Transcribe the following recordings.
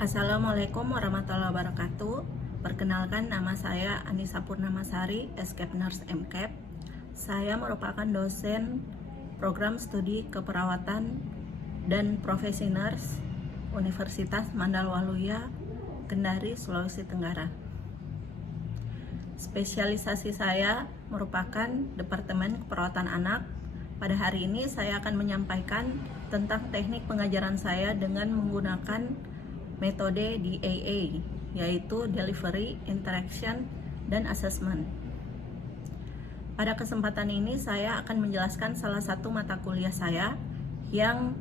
Assalamualaikum warahmatullahi wabarakatuh. Perkenalkan, nama saya Anissa Purnamasari, Escape Nurse MCAP. Saya merupakan dosen program studi keperawatan dan profesi nurse Universitas Mandalwaluya, Kendari, Sulawesi Tenggara. Spesialisasi saya merupakan Departemen Keperawatan Anak. Pada hari ini saya akan menyampaikan tentang teknik pengajaran saya dengan menggunakan metode DAA, yaitu Delivery, Interaction, dan Assessment. Pada kesempatan ini saya akan menjelaskan salah satu mata kuliah saya yang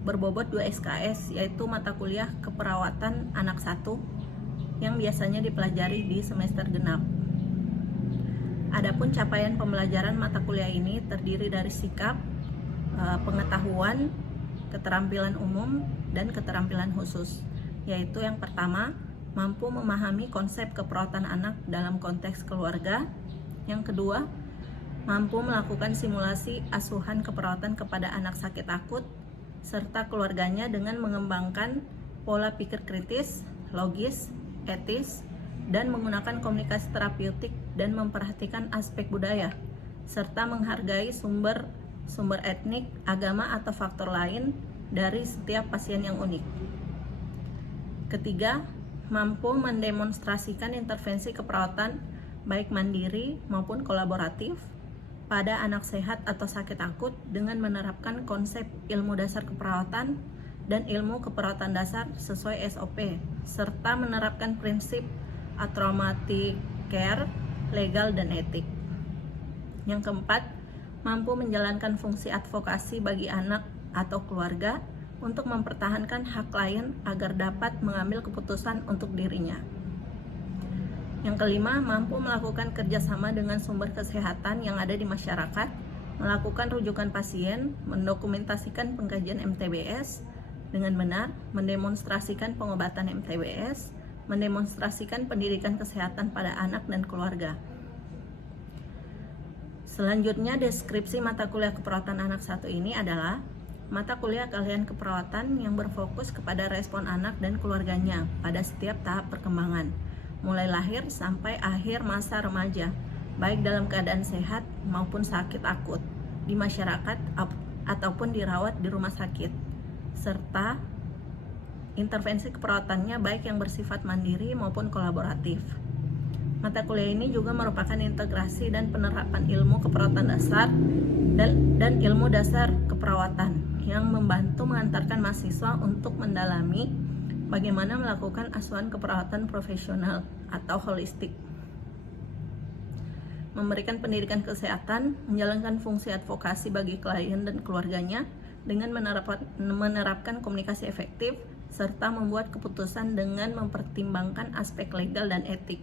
berbobot 2 SKS, yaitu mata kuliah Keperawatan Anak 1 yang biasanya dipelajari di semester genap. Adapun capaian pembelajaran mata kuliah ini terdiri dari sikap, pengetahuan, keterampilan umum, dan keterampilan khusus, yaitu yang pertama, mampu memahami konsep keperawatan anak dalam konteks keluarga. Yang kedua, mampu melakukan simulasi asuhan keperawatan kepada anak sakit akut serta keluarganya dengan mengembangkan pola pikir kritis, logis, etis, dan menggunakan komunikasi terapeutik dan memperhatikan aspek budaya serta menghargai sumber etnik, agama, atau faktor lain dari setiap pasien yang unik. Ketiga, mampu mendemonstrasikan intervensi keperawatan baik mandiri maupun kolaboratif pada anak sehat atau sakit akut dengan menerapkan konsep ilmu dasar keperawatan dan ilmu keperawatan dasar sesuai SOP, serta menerapkan prinsip traumatic care, legal, dan etik. Yang keempat, mampu menjalankan fungsi advokasi bagi anak atau keluarga untuk mempertahankan hak klien agar dapat mengambil keputusan untuk dirinya. Yang kelima, mampu melakukan kerjasama dengan sumber kesehatan yang ada di masyarakat, melakukan rujukan pasien, mendokumentasikan pengkajian MTBS dengan benar, mendemonstrasikan pengobatan MTBS, mendemonstrasikan pendidikan kesehatan pada anak dan keluarga. Selanjutnya, deskripsi mata kuliah keperawatan anak 1 ini adalah mata kuliah keahlian keperawatan yang berfokus kepada respon anak dan keluarganya pada setiap tahap perkembangan, mulai lahir sampai akhir masa remaja, baik dalam keadaan sehat maupun sakit akut, di masyarakat ataupun dirawat di rumah sakit, serta intervensi keperawatannya baik yang bersifat mandiri maupun kolaboratif. Mata kuliah ini juga merupakan integrasi dan penerapan ilmu keperawatan dasar dan ilmu dasar keperawatan yang membantu mengantarkan mahasiswa untuk mendalami bagaimana melakukan asuhan keperawatan profesional atau holistik, memberikan pendidikan kesehatan, menjalankan fungsi advokasi bagi klien dan keluarganya dengan menerapkan komunikasi efektif, serta membuat keputusan dengan mempertimbangkan aspek legal dan etik.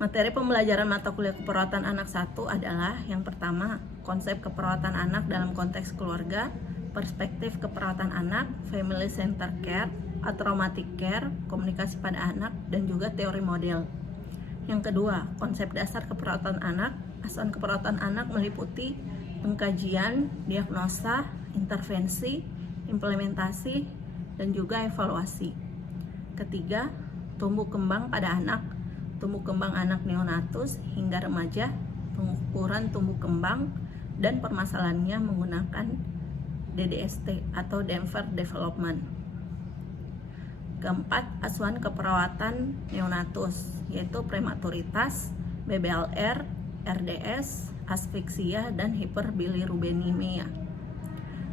Materi pembelajaran mata kuliah keperawatan anak 1 adalah yang pertama, konsep keperawatan anak dalam konteks keluarga, perspektif keperawatan anak, family center care, traumatic care, komunikasi pada anak, dan juga teori model. Yang kedua, konsep dasar keperawatan anak. Asuhan keperawatan anak meliputi pengkajian, diagnosa, intervensi, implementasi, dan juga evaluasi. Ketiga, tumbuh kembang pada anak, tumbuh kembang anak neonatus hingga remaja, pengukuran tumbuh kembang, dan permasalahannya menggunakan DDST atau Denver Development. Keempat, asuhan keperawatan neonatus, yaitu prematuritas, BBLR, RDS, asfiksia, dan hiperbilirubinemia.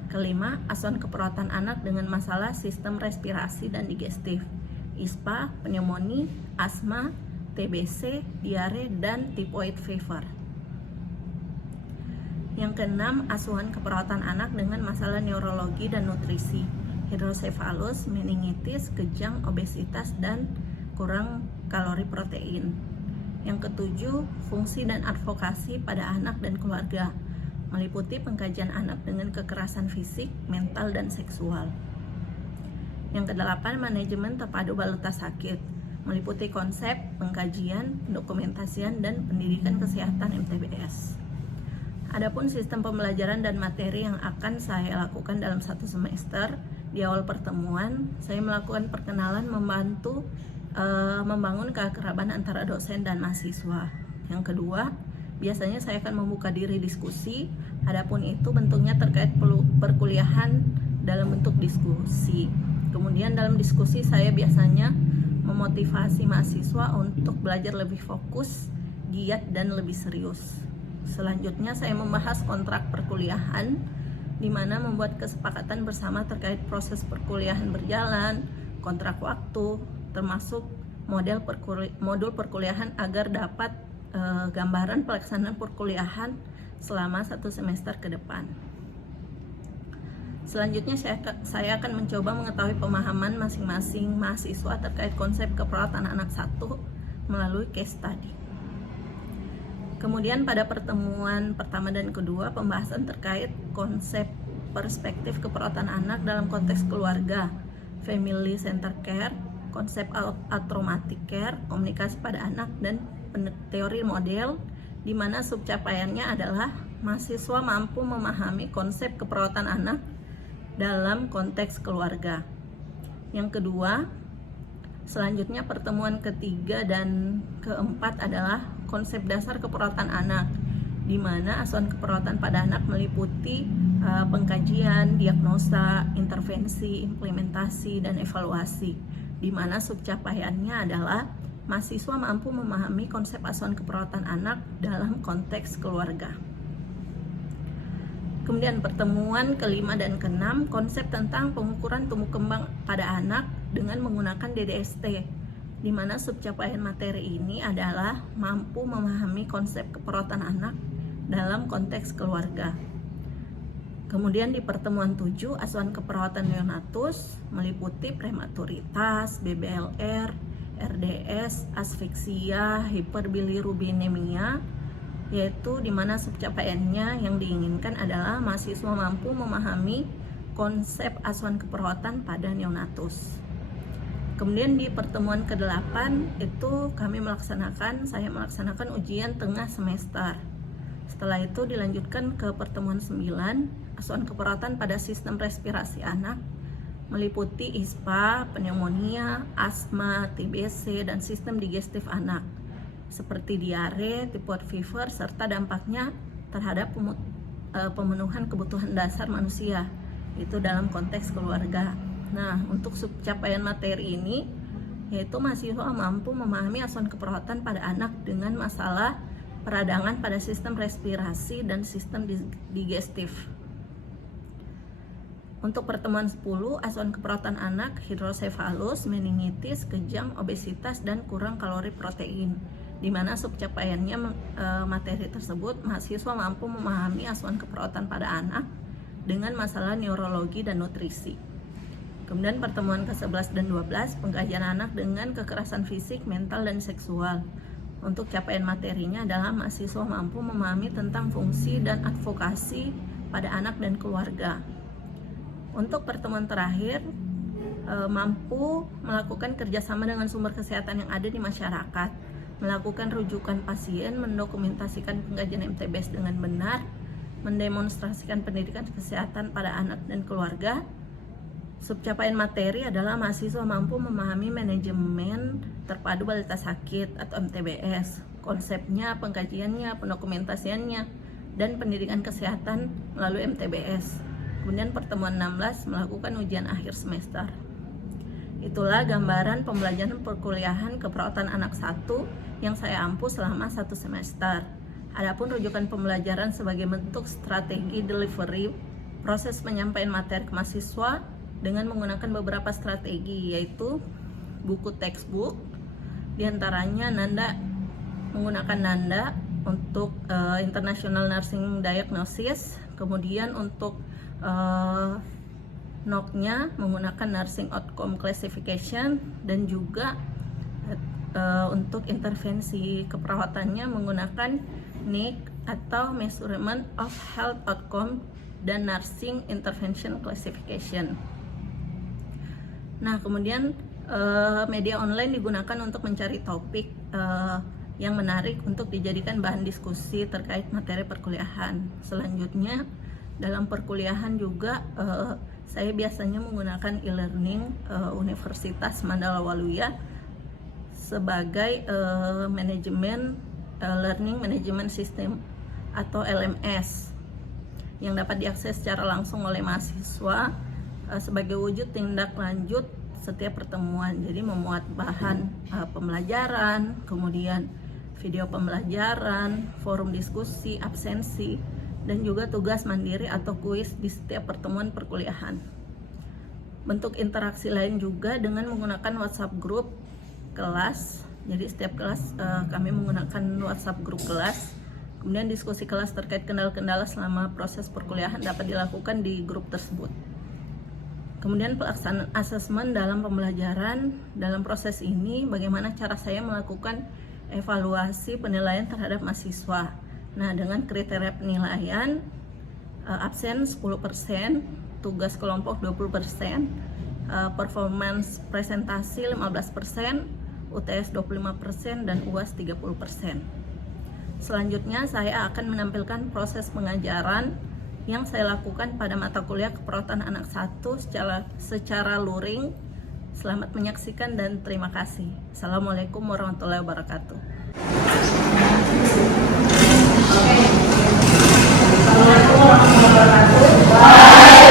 Kelima, asuhan keperawatan anak dengan masalah sistem respirasi dan digestif, ISPA, pneumonia, asma, TBC, diare, dan typhoid fever. Yang keenam, asuhan keperawatan anak dengan masalah neurologi dan nutrisi, hidrosefalus, meningitis, kejang, obesitas, dan kurang kalori protein. Yang ketujuh, fungsi dan advokasi pada anak dan keluarga, meliputi pengkajian anak dengan kekerasan fisik, mental, dan seksual. Yang kedelapan, manajemen terpadu balita sakit, meliputi konsep, pengkajian, dokumentasian, dan pendidikan kesehatan MTBS. Adapun sistem pembelajaran dan materi yang akan saya lakukan dalam satu semester Di awal pertemuan, saya melakukan perkenalan membantu membangun keakraban antara dosen dan mahasiswa. Yang kedua, biasanya saya akan membuka diri diskusi, adapun itu bentuknya terkait perkuliahan dalam bentuk diskusi. Kemudian dalam diskusi saya biasanya memotivasi mahasiswa untuk belajar lebih fokus, giat, dan lebih serius. Selanjutnya saya membahas kontrak perkuliahan, di mana membuat kesepakatan bersama terkait proses perkuliahan berjalan, kontrak waktu, termasuk modul perkuliahan agar dapat gambaran pelaksanaan perkuliahan selama 1 semester ke depan. Selanjutnya saya akan mencoba mengetahui pemahaman masing-masing mahasiswa terkait konsep keperawatan anak 1 melalui case study. Kemudian pada pertemuan pertama dan kedua, pembahasan terkait konsep perspektif keperawatan anak dalam konteks keluarga, family center care, konsep atraumatic care, komunikasi pada anak, dan teori model, di mana subcapaiannya adalah mahasiswa mampu memahami konsep keperawatan anak dalam konteks keluarga. Yang kedua, selanjutnya pertemuan ketiga dan keempat adalah konsep dasar keperawatan anak, di mana asuhan keperawatan pada anak meliputi pengkajian, diagnosa, intervensi, implementasi, dan evaluasi, di mana subcapaiannya adalah mahasiswa mampu memahami konsep asuhan keperawatan anak dalam konteks keluarga. Kemudian pertemuan kelima dan keenam, konsep tentang pengukuran tumbuh kembang pada anak dengan menggunakan DDST, di mana subcapaian materi ini adalah mampu memahami konsep keperawatan anak dalam konteks keluarga. Kemudian di pertemuan 7, asuhan keperawatan neonatus meliputi prematuritas, BBLR, RDS, asfiksia, hiperbilirubinemia, yaitu di mana subcapaiannya yang diinginkan adalah mahasiswa mampu memahami konsep asuhan keperawatan pada neonatus. Kemudian di pertemuan ke-8 itu saya melaksanakan ujian tengah semester. Setelah itu dilanjutkan ke pertemuan 9, asuhan keperawatan pada sistem respirasi anak meliputi ISPA, pneumonia, asma, TBC, dan sistem digestif anak seperti diare, typhoid fever, serta dampaknya terhadap pemenuhan kebutuhan dasar manusia, itu dalam konteks keluarga. Nah, untuk subcapaian materi ini yaitu mahasiswa mampu memahami asuhan keperawatan pada anak dengan masalah peradangan pada sistem respirasi dan sistem digestif. Untuk pertemuan 10, asuhan keperawatan anak, hidrosefalus, meningitis, kejang, obesitas, dan kurang kalori protein, di mana subcapaiannya materi tersebut mahasiswa mampu memahami asuhan keperawatan pada anak dengan masalah neurologi dan nutrisi. Kemudian pertemuan ke-11 dan 12, pengkajian anak dengan kekerasan fisik, mental, dan seksual. Untuk capaian materinya adalah mahasiswa mampu memahami tentang fungsi dan advokasi pada anak dan keluarga. Untuk pertemuan terakhir, mampu melakukan kerjasama dengan sumber kesehatan yang ada di masyarakat, melakukan rujukan pasien, mendokumentasikan pengkajian MTBS dengan benar, mendemonstrasikan pendidikan kesehatan pada anak dan keluarga. Subcapaian materi adalah mahasiswa mampu memahami manajemen terpadu balita sakit atau MTBS, konsepnya, pengkajiannya, pendokumentasiannya, dan pendidikan kesehatan melalui MTBS. Kemudian pertemuan 16 melakukan ujian akhir semester. Itulah gambaran pembelajaran perkuliahan keperawatan anak 1 yang saya ampu selama 1 semester. Adapun rujukan pembelajaran sebagai bentuk strategi delivery, proses penyampaian materi ke mahasiswa dengan menggunakan beberapa strategi, yaitu buku textbook, diantaranya menggunakan Nanda untuk International Nursing Diagnosis, kemudian untuk NOC-nya menggunakan Nursing Outcome Classification, dan juga untuk intervensi keperawatannya menggunakan NIC atau Measurement of Health Outcome dan Nursing Intervention Classification. Nah, kemudian media online digunakan untuk mencari topik yang menarik untuk dijadikan bahan diskusi terkait materi perkuliahan. Selanjutnya, dalam perkuliahan juga Saya biasanya menggunakan e-learning Universitas Mandala Waluya sebagai learning management system atau LMS yang dapat diakses secara langsung oleh mahasiswa sebagai wujud tindak lanjut setiap pertemuan. Jadi memuat bahan pembelajaran, kemudian video pembelajaran, forum diskusi, absensi, dan juga tugas mandiri atau kuis di setiap pertemuan perkuliahan. Bentuk interaksi lain juga dengan menggunakan WhatsApp group kelas. Jadi setiap kelas kami menggunakan WhatsApp group kelas. Kemudian diskusi kelas terkait kendala-kendala selama proses perkuliahan dapat dilakukan di grup tersebut. Kemudian pelaksanaan asesmen dalam pembelajaran. Dalam proses ini bagaimana cara saya melakukan evaluasi penilaian terhadap mahasiswa. Nah, dengan kriteria penilaian absen 10%, tugas kelompok 20%, performance presentasi 15%, UTS 25%, dan UAS 30%. Selanjutnya saya akan menampilkan proses pengajaran yang saya lakukan pada mata kuliah keperawatan anak 1 secara luring. Selamat menyaksikan dan terima kasih. Assalamualaikum warahmatullahi wabarakatuh. Assalamualaikum warahmatullahi wabarakatuh.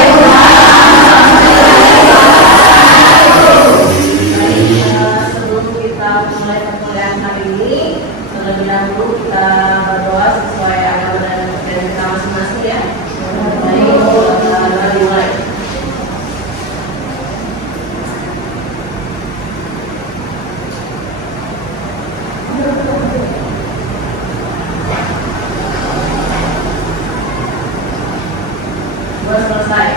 Sebelum kita mulai perkuliahan hari ini, terlebih dahulu kita berdoa sesuai agama dan kepercayaan kita masing-masing ya. Baik, kita dimulai. Selesai.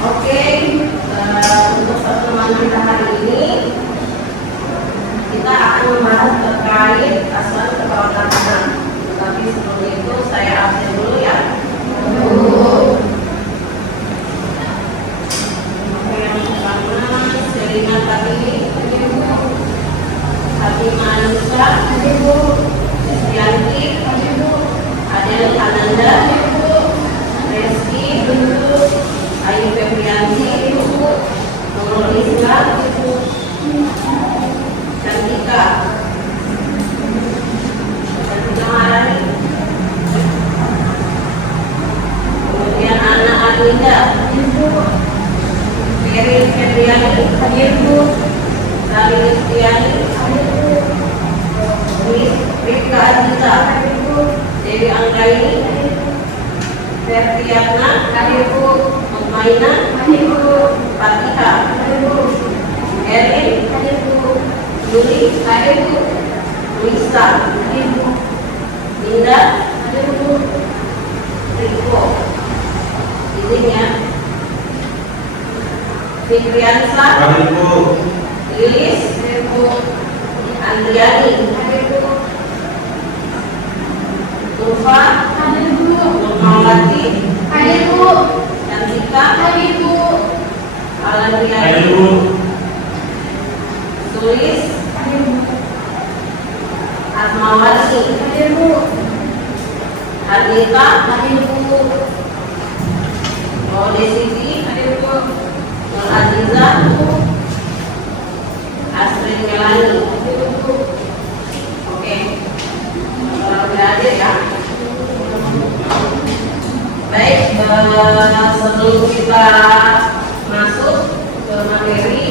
Oke, untuk pertemuan kita hari ini kita akan membahas terkait asuhan keperawatan anak. Tapi sebelum itu saya absen dulu ya. Yang pertama Selina tadi, Hati Manusia, Yanti, Adel Ananda, Reski, Ayu Febrianti, Nurul Islam, Cantika Marani, kemudian Ana Adinda, Ferry Febriani, Rali Listiani, Rika Adita, Dewi Anggaini, Fertiana, Umaina, Fatiha, Erin, Yuli, Luisa, Linda, Riko, izinnya, Fikriansa, Lilis, Andriani, Tufa, Nurmawati, Cantika, Alandriani, Sulis, Atmawati, Ardita, Odesiti, Nur Aziza, Astrid Melani. Oke, udah ada ya. Baik, sebelum kita masuk ke materi,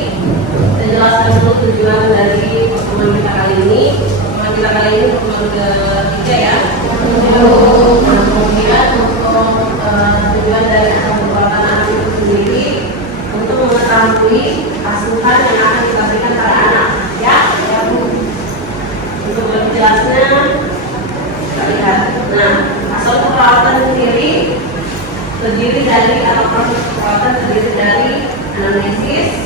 saya jelaskan dulu tujuan dari pertemuan kita kali ini. Pertemuan kita kali ini pertemuan ketiga ya. Kemudian untuk tujuan dari keperawatan anak itu sendiri untuk mengetahui asuhan yang akan kita berikan pada anak, ya. Untuk lebih jelasnya kita lihat. Nah, asuhan keperawatan sendiri terdiri dari proses perawatan terdiri dari anamnesis,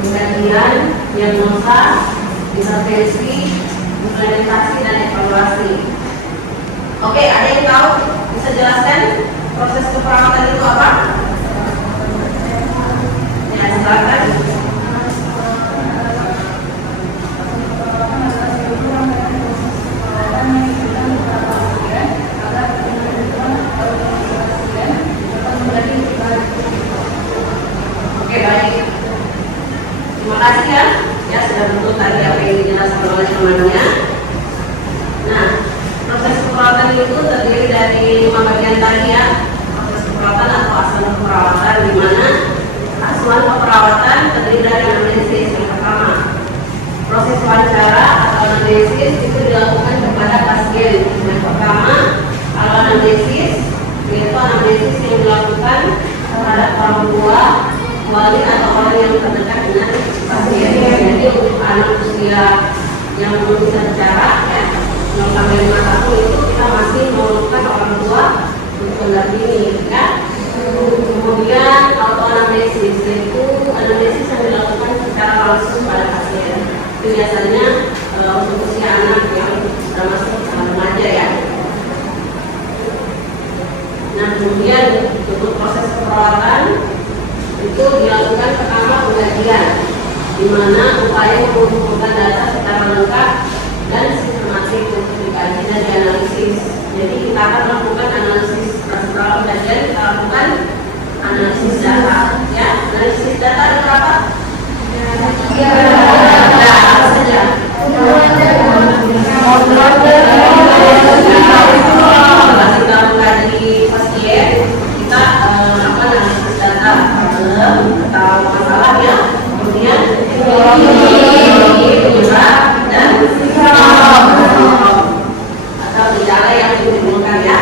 pengkajian, diagnosa, intervensi, implementasi, dan evaluasi. Oke, ada yang tahu? Bisa jelaskan proses keperawatan itu apa? Ya, silakan. Jadi kasih ya sudah betul tadi apa yang dijelaskan oleh temannya. Nah, proses keperawatan itu terdiri dari 5 bagian tadi ya. Proses keperawatan atau asuhan keperawatan, di mana asuhan keperawatan terdiri dari anamnesis. Yang pertama, proses wawancara atau anamnesis itu dilakukan kepada pasien. Yang pertama, kalau anamnesis yaitu anamnesis yang dilakukan terhadap orang tua, wali atau orang yang terdekat dengan pasien. Jadi untuk anak usia yang belum bisa bicara ya, 0 sampai 5 tahun itu kita masih memerlukan orang tua untuk mendampingi ya. Kemudian autoanamnesis, yaitu anamnesis yang dilakukan secara langsung pada pasien. Itu biasanya untuk usia anak yang sudah masuk remaja ya. Nah, kemudian untuk proses keperawatan itu dilakukan pertama pengkajian, di mana upaya mengumpulkan data secara lengkap dan sistematik untuk dikaji dan dianalisis. Jadi kita akan melakukan analisis setelah pengkajian, kita lakukan analisis data. Ya, analisis data ada berapa? Ya, apa saja? Kita mengkaji pasien, kita melakukan analisis data atau masalahnya, kemudian penyebab dan atau gejala yang ditimbulkan ya.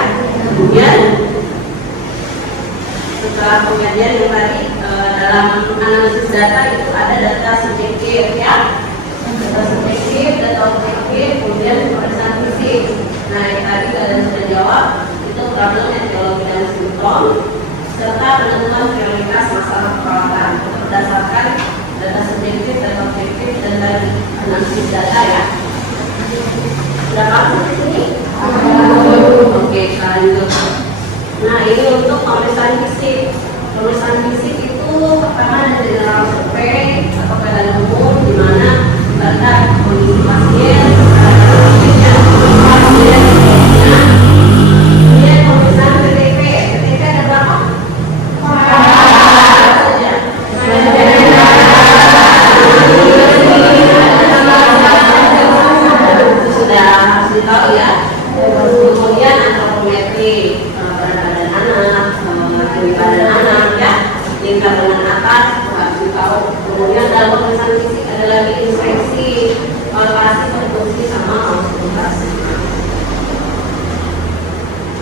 Kemudian setelah pengkajian yang tadi dalam analisis data itu ada data subjektif ya, data subjektif, data objektif, kemudian pemeriksaan fisik. Nah, yang tadi kalian sudah jawab itu problem etiologi dan simptom serta penentuan prioritas masalah perawatan berdasarkan data subjektif, data objektif, dan dari analisis data ya. Sudah paham di sini? Oke, lanjut. Nah, ini untuk pemeriksaan fisik. Pemeriksaan fisik itu pertama ada general survei atau keadaan umum, di mana kita lihat kondisi pasien, kemudian pemeriksaan PTP. PTP ada berapa? Sudah tahu ya. Kemudian antropometri, badan anak, tinggi badan anak ya, tingkat badan atas harus tahu. Kemudian dalam pemeriksaan fisik ada lagi inspeksi, palpasi, produksi sama auskultasi.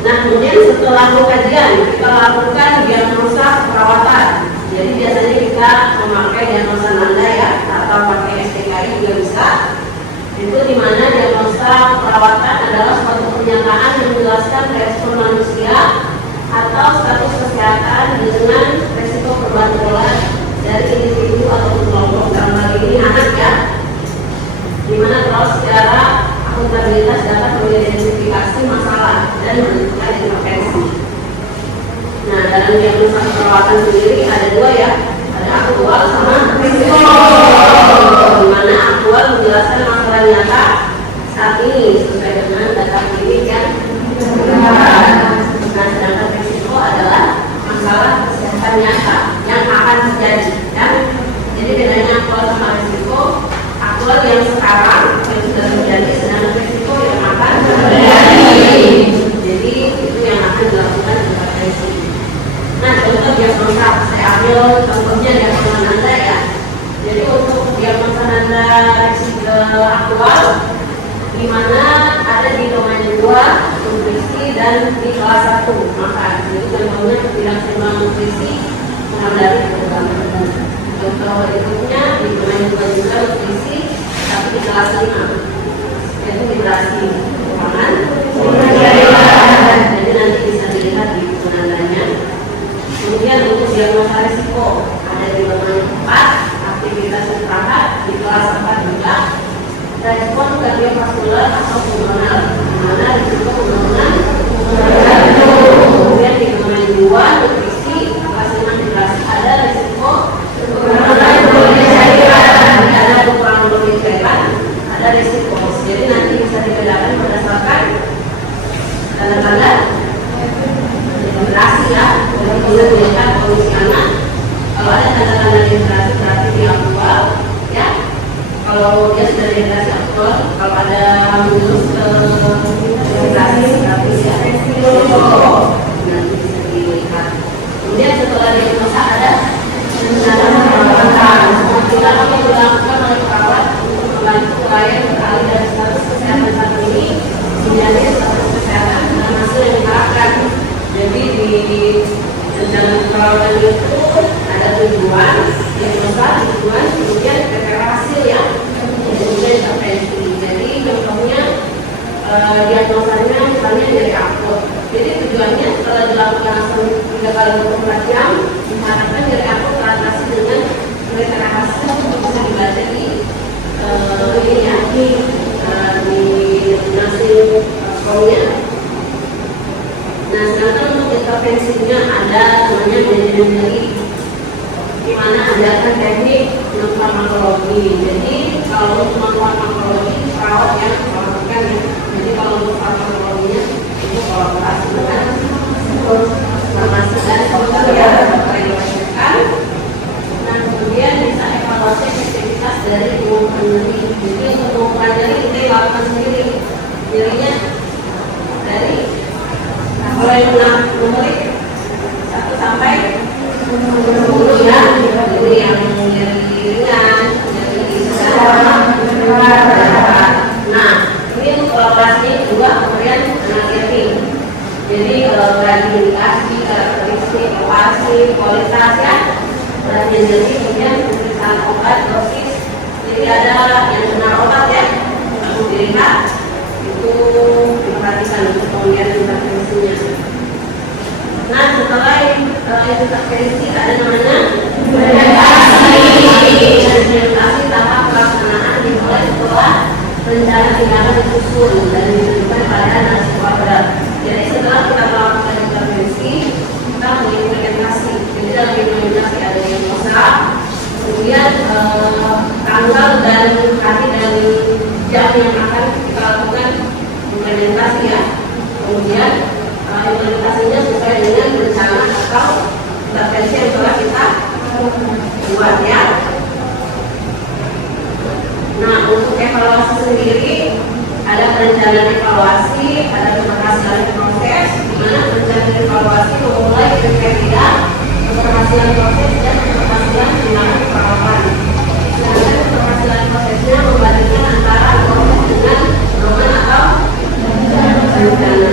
Nah, kemudian setelah pengkajian kita lakukan diagnosa perawatan. Jadi biasanya kita memakai diagnosa nanda ya, atau pakai STKI juga bisa. Itu dimana diagnosa perawatan adalah suatu pernyataan yang menjelaskan respon manusia atau status kesehatan dengan resiko perubahan pola dari individu atau kelompok, dalam hal ini anak ya, dimana terus secara akuntabilitas dapat mengidentifikasi masalah dan menentukan intervensi. Nah, dalam diagnosa perawatan sendiri ada dua ya, ada aktual sama risiko. Dimana aktual menjelaskan masalah nyata saat ini sesuai dengan data klinik yang nah, sedangkan risiko adalah masalah kesehatan nyata yang akan terjadi ya. Jadi bedanya aktual sama risiko, aktual yang sekarang yang sudah terjadi, sedangkan risiko yang akan terjadi. Jadi itu yang akan dilakukan intervensi. Nah, contoh diagnosa saya ambil contohnya diagnosa nanda ya. Jadi untuk diagnosa nanda risiko aktual, di mana ada di domain 2 nutrisi dan di kelas 1 makan. Jadi contohnya tidak seimbang nutrisi menghindari program. Contoh berikutnya di domain 2 juga nutrisi, tapi di kelas 5 yaitu hidrasi pangan. Jadi nanti bisa dilihat di buku nandanya. Kemudian untuk diagnosa risiko ada di domain 4 aktivitas istirahat, di kelas 4 juga respon kardiovaskular atau pulmoner, mana risiko penurunan. Kemudian di domain 2 nutrisi, kelas 5 hidrasi ada risiko penurunan triglycerid, ada kekurangan triglycerid, ada risiko. Jadi nanti bisa dibedakan berdasarkan tanda-tanda dehidrasi ya. Jadi bisa dilihat kondisi anak. Kalau ada tanda-tanda dehidrasi berarti di aktual, kalau dia sudah dikasih aktor, kalau ada lulus ke gratis ya, nanti bisa dilihat. Kemudian setelah diagnosa ada rencana perawatan. Tindakan yang dilakukan oleh perawat untuk membantu klien beralih dari status kesehatan saat ini menjadi status kesehatan dengan hasil yang diharapkan. Jadi di rencana perawatan itu ada tujuan, diagnosa, tujuan, kemudian hasil ya, kemudian intervensi. Jadi contohnya diagnosanya misalnya dari akut. Jadi tujuannya setelah dilakukan langsung 3 kali 24 jam, diharapkan dari akut teratasi dengan mereka hasil untuk bisa dibaca di ini ya, di nasi skolnya. Nah, sedangkan untuk intervensinya ada namanya manajemen nyeri, di mana ada teknik farmakologi. Jadi kalau untuk farmakologi perawat yang melakukan ya. Jadi kalau untuk farmakologinya itu kolaborasi dengan farmasi dan dokter ya, dilakukan. Nah, kemudian bisa evaluasi efektivitas dari pengukuran nyeri. Jadi untuk pengukuran nyeri kita lakukan sendiri. Nyerinya dari kalau yang numerik 1 sampai 10 ya, jadi yang nyeri ringan, nyeri sedang. Nah, ini untuk kolaborasi juga kemudian analisis. Jadi klasifikasi, karakteristik, evaluasi, kualitas ya. Jadi kemudian pemeriksaan obat, dosis. Jadi ada yang benar obat ya, harus dilihat. Itu diperhatikan untuk kemudian intervensinya. Nah, setelah intervensi ada namanya implementasi tahap pelaksanaan dimulai setelah rencana tindakan disusun dan ditentukan pada nasi berat. Jadi setelah kita melakukan intervensi, kita mengimplementasi. Jadi dalam implementasi ada diagnosa, kemudian tanggal dan hari dan jam yang akan kita lakukan implementasi ya. Kemudian implementasinya sesuai dengan rencana atau intervensi yang telah kita buat ya. Nah, untuk evaluasi sendiri ada perencanaan evaluasi, ada keberhasilan proses, di mana perencanaan evaluasi memulai kriteria keberhasilan proses dan keberhasilan tindakan perawatan. Sedangkan keberhasilan prosesnya membandingkan antara proses dengan domain atau rencana.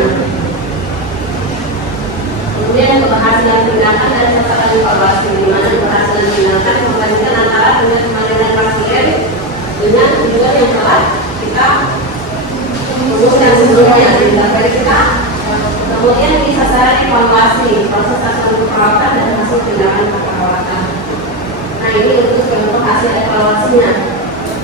Kemudian keberhasilan tindakan dan catatan evaluasi, di mana keberhasilan tindakan membandingkan antara kemandirian pasien dengan tujuan yang telah kita rumuskan sebelumnya dari kita. Kemudian di sasaran evaluasi, proses sasaran perawatan dan hasil tindakan perawatan. Nah, ini untuk contoh hasil evaluasinya,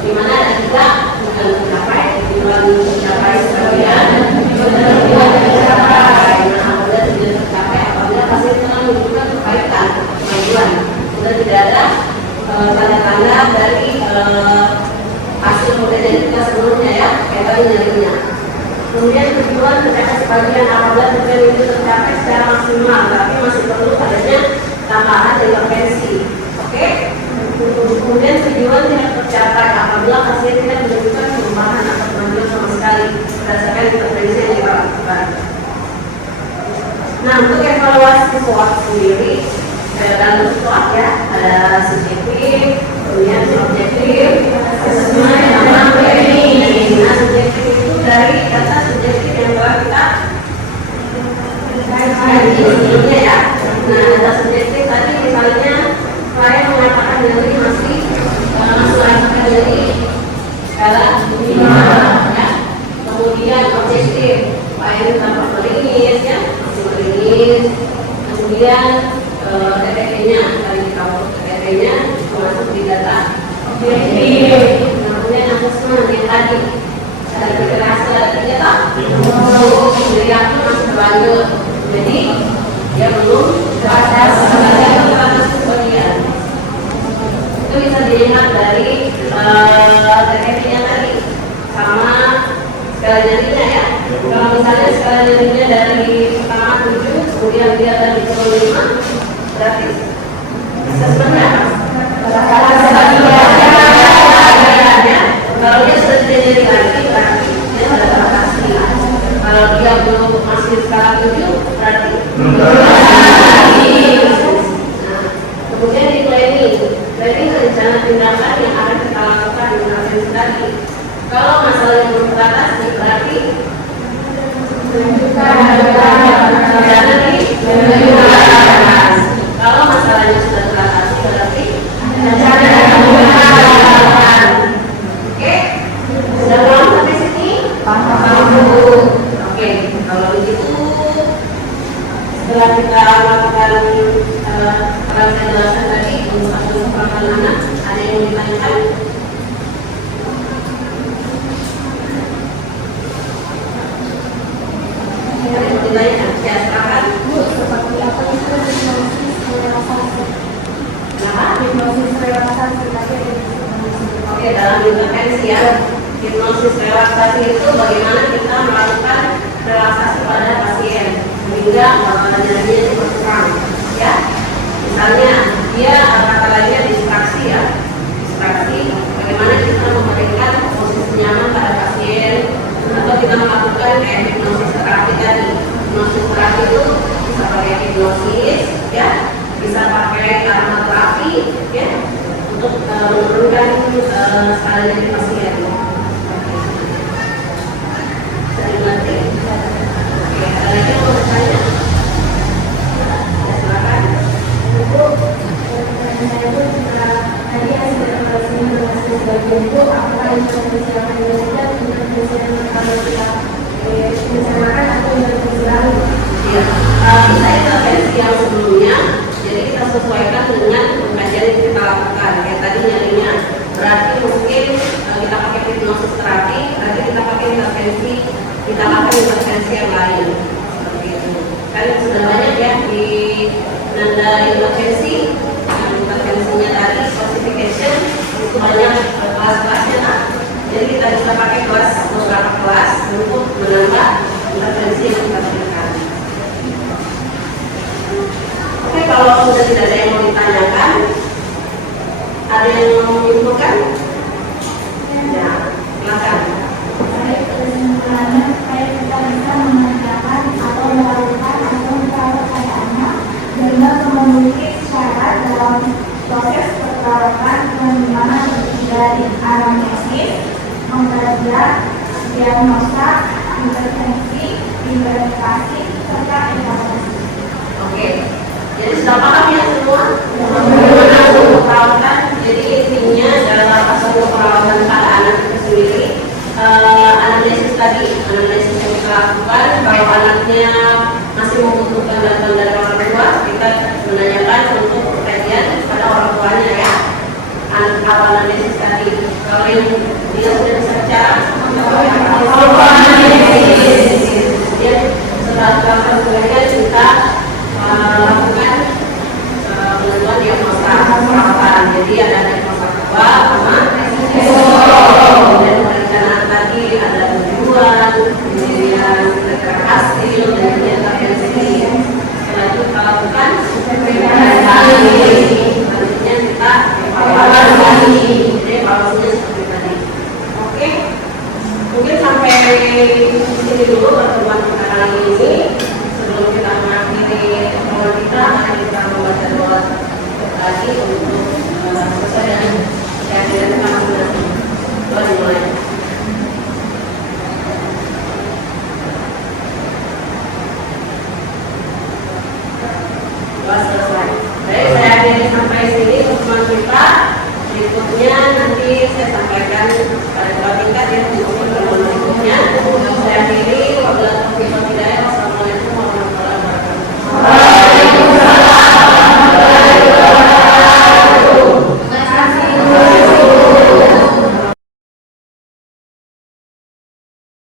di mana ada 3 bukan tercapai, tujuan tercapai sebagian, tujuan tidak tercapai. Nah, apabila tidak tercapai, apabila pasien telah menunjukkan kebaikan, kemajuan, sudah tidak ada tanda-tanda dari hasil pembelajaran kita sebelumnya ya, kaitan nyerinya. Kemudian tujuan tercapai sebagian, apabila tujuan itu tercapai secara maksimal, tapi masih perlu adanya tambahan intervensi. Oke? Kemudian tujuan tidak tercapai apabila pasien tidak menunjukkan perubahan atau kemajuan sama sekali berdasarkan intervensi yang dilakukan. Nah, untuk evaluasi SWOT sendiri, dalam SWOT ya, ada subjektif, kemudian objektif, sesuai dengan planning. Nah, subjektif itu dari data subjektif yang telah kita kaji sebelumnya ya. Nah, data subjektif tadi misalnya klien mengatakan nyeri masih merasakan nyeri skala 5 ya. Kemudian objektif klien tampak meringis ya, masih meringis. Kemudian TTP-nya tadi kita TTP-nya masuk di data objektif. Kemudian asesmen yang tadi ada berkerasa ternyata dari aku masih berlanjut, jadi dia belum ada sebagian. Itu bisa dilihat dari TTP-nya tadi sama skala nyerinya ya. Kalau misalnya skala nyerinya dari pertama 7, kemudian dia tadi ke 5, berarti asesmennya apa? Kemudian di planning rencana tindakan yang akan kita lakukan di intervensi tadi. Kalau masalah yang belum teratasi berarti kalau masalahnya sudah teratasi berarti oke, sudah paham sampai sini? Paham. Oke, kalau begitu setelah kita melakukan saya jelaskan tadi untuk asuhan perlakuan anak, ada yang mau ditanyakan? Ada yang mau ditanyakan? Saya serahkan. Seperti apa itu hipnosis relaksasi? Kenapa? Hipnosis relaksasi tadi ada di Oke, dalam intervensi ya, hipnosis relaksasi itu bagaimana kita melakukan relaksasi pada pasien sehingga nyerinya berkurang, ya. Misalnya dia kata lainnya distraksi ya, distraksi. Bagaimana kita memberikan posisi nyaman pada pasien atau kita melakukan kayak hipnosis terapi tadi. Hipnosis terapi itu bisa pakai hipnosis, ya, bisa pakai aromaterapi, ya, untuk menurunkan skala nyeri pasien. Saya mengerti. Oke, ada lagi yang mau bertanya? Ya, silakan. itu saya itu jika tadi hasil evaluasinya berhasil sebagian itu apakah intervensi yang akan dilakukan intervensi yang kalau kita rencanakan atau intervensi lalu? Ya, bisa intervensi yang sebelumnya, jadi kita sesuaikan dengan pengkajian yang kita lakukan. Kayak tadi nyarinya, berarti mungkin kita pakai hipnosis terapi, berarti kita pakai intervensi, kita lakukan intervensi yang lain. Seperti itu. Kan sudah banyak ya di nanda intervensi, intervensinya tadi classification itu banyak kelas-kelasnya kan. Jadi kita bisa pakai kelas beberapa kelas untuk menambah intervensi yang kita berikan. Oke, kalau sudah tidak ada yang mau ditanyakan, ada yang mau menyimpulkan? Ya, silakan. Baik, kesimpulannya supaya kita bisa mengerjakan atau melakukan atau merawat anak dengan memenuhi syarat dalam proses perawatan yang dimana terdiri dari anamnesis, mempelajari, diagnosa, intervensi, identifikasi, serta evaluasi. Oke, jadi sudah paham ya semua? Bagaimana asuh perawatan? Jadi intinya dalam asuh perawatan pada anak itu sendiri, anamnesis tadi, anamnesis yang kita lakukan. Kalau anaknya masih membutuhkan bantuan dari orang tua, kita menanyakan untuk kajian pada orang tuanya ya. Anamnesis tadi. Kalau yang dia sudah bisa bicara, ya setelah dilakukan kemudian kita lakukan penentuan diagnosa perawatan. Jadi ada diagnosa kedua sama kemudian perencanaan tadi ada tujuan, kemudian hasil dan intervensi. Setelah itu kita lakukan selanjutnya kita evaluasi. Jadi evaluasinya seperti tadi. Oke, mungkin sampai di sini dulu pertemuan kita kali ini. Sebelum kita mengakhiri pertemuan kita, mari kita membaca doa lagi untuk sesuai dengan keyakinan masing-masing. Doa dimulai.